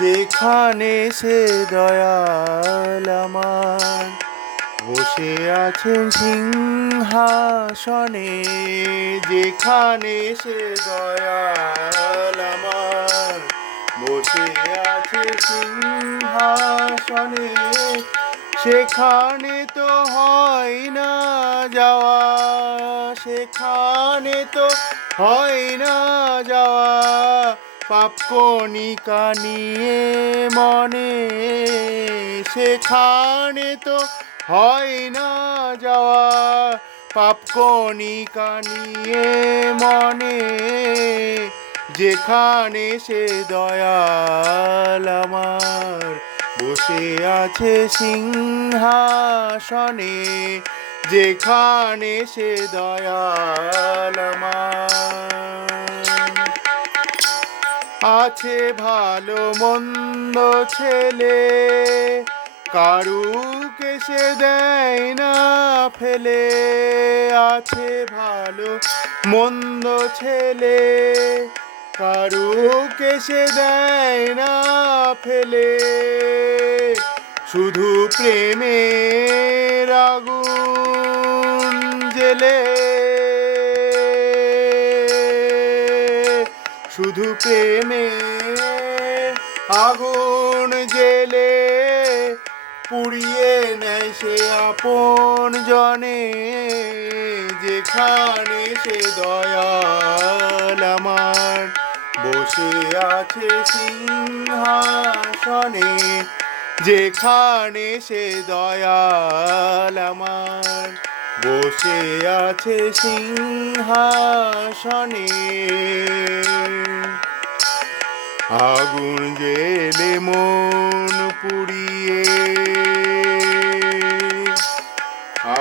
যেখানে সে দয়াল আমার বসে আছেন সিংহাসনে, যেখানে সে দয়াল আমার বসে আছে সিংহাসনে, সেখানে তো হয় না যাওয়া, সেখানে তো হয় না যাওয়া, পাপ কণিকা নিয়ে মনে, সেখানে তো হয় না যাওয়া, পাপ কণিকা নিয়ে মনে, যেখানে সে দয়াল আমার বসে আছে সিংহাসনে, যেখানে সে দয়াল আমার। আছে ভালো মন্দ ছেলে, কারুকে সে দেয় না ফেলে, আছে ভালো মন্দ ছেলে, কারুকে সে দেয় না ফেলে, শুধু প্রেমের আগুন জেলে, শুধু প্রেমের আগুন জেলে, পুড়িয়ে নেয় সে আপন জনে, যেখানে সে দয়াল আমার বসে আছে সিংহাসনে, যেখানে সে দয়াল আমার বসে আছে সিংহাসনে। আগুন জেলে মন পুড়িয়ে,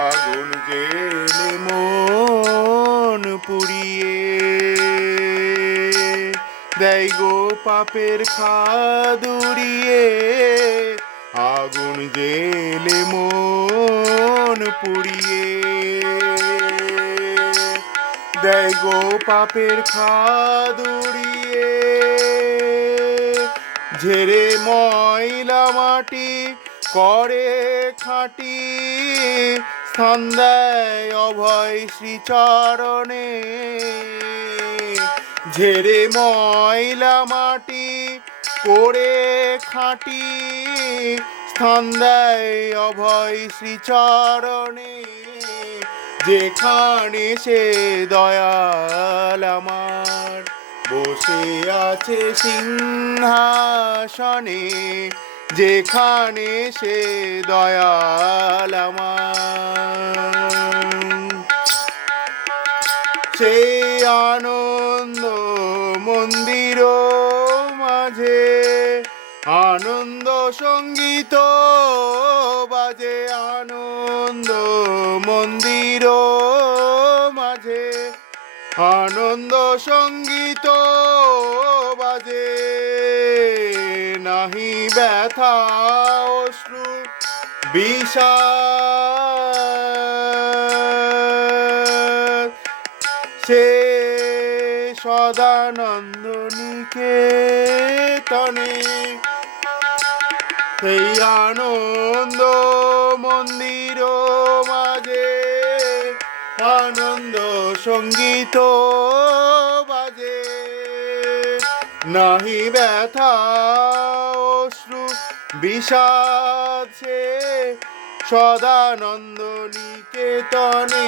আগুন জেলে মন পুড়িয়ে, দেয় গো পাপের খাদুরিয়ে, আগুন জেলে মন পুড়িয়ে, দেয় গো পাপের খাদুরিয়ে, ঝেড়ে ময়লা মাটি করে খাঁটি, স্থান দেয় অভয় শ্রীচরণে, ঝেড়ে ময়লা মাটি করে খাঁটি, স্থান দেয় অভয় শ্রীচরণে, যেখানে সে দয়াল আমার বসে আছে সিংহাসনে, যেখানে সে দয়াল আমার। সেই আনন্দ মন্দির মাঝে আনন্দ সঙ্গীত বাজে, আনন্দ মন্দির মাঝে আনন্দ সঙ্গীত বাজে, নাহি ব্যথা অশ্রু বিষাদ, সে সদানন্দ নিকেতনে, সেই আনন্দ মন্দির মাঝে আনন্দ সঙ্গীত বাজে, নাহি ব্যথা অশ্রু বিষাদ, সে সদানন্দ নিকেতনে,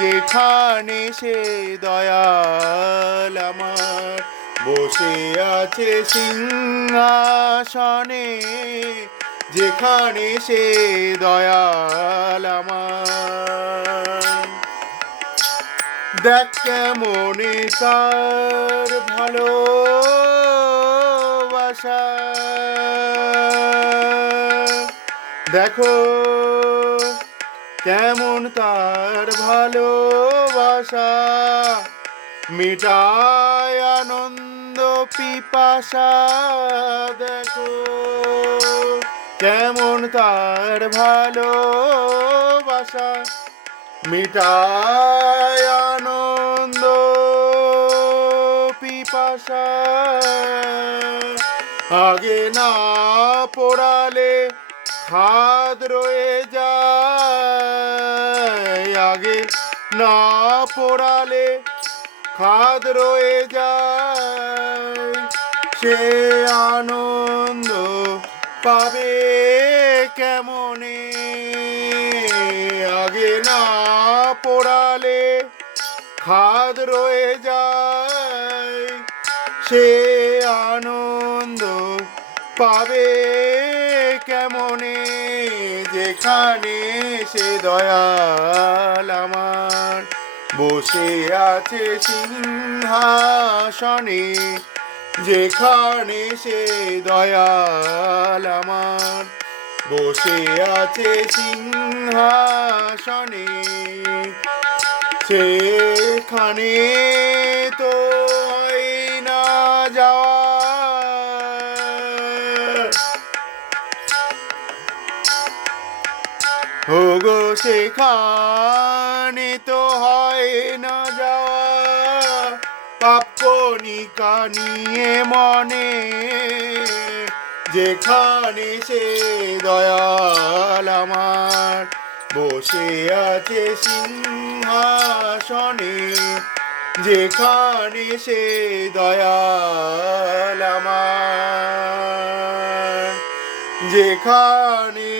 যেখানে সে দয়াল আমার বসে আছে সিংহাসনে, যেখানে সে দয়াল আমার। দেখ কেমনে তার ভালোবাসা, দেখো কেমন তার ভালোবাসা, মিটায় আনন্দ পিপাসা, দেখো কেমন তার ভালোবাসা, মিটায় আনন্দ পিপাসা। আগে না পোড়ালে খাদ রয়ে যায়, আগে না পোড়ালে খাদ রয়ে যায়, সে আনন্দ পাবে কেমনে? আগে না পোড়ালে খাদ রয়ে যায়, সে আনন্দ পাবে কেমনে? যেখানে সে দয়াল আমার বসে আছে সিংহাসনে, যেখানে সে দয়াল আমার বসে আছে সিংহাসনে, সেখানে তো হয় না যাওয়া। ওগো সেখানে তো হয় না যাওয়া, পাপনিকা নিয়ে মনে, যেখানে সে দয়াল আমার বসে আছে সিংহাসনে, যেখানে সে দয়াল আমার, যেখানে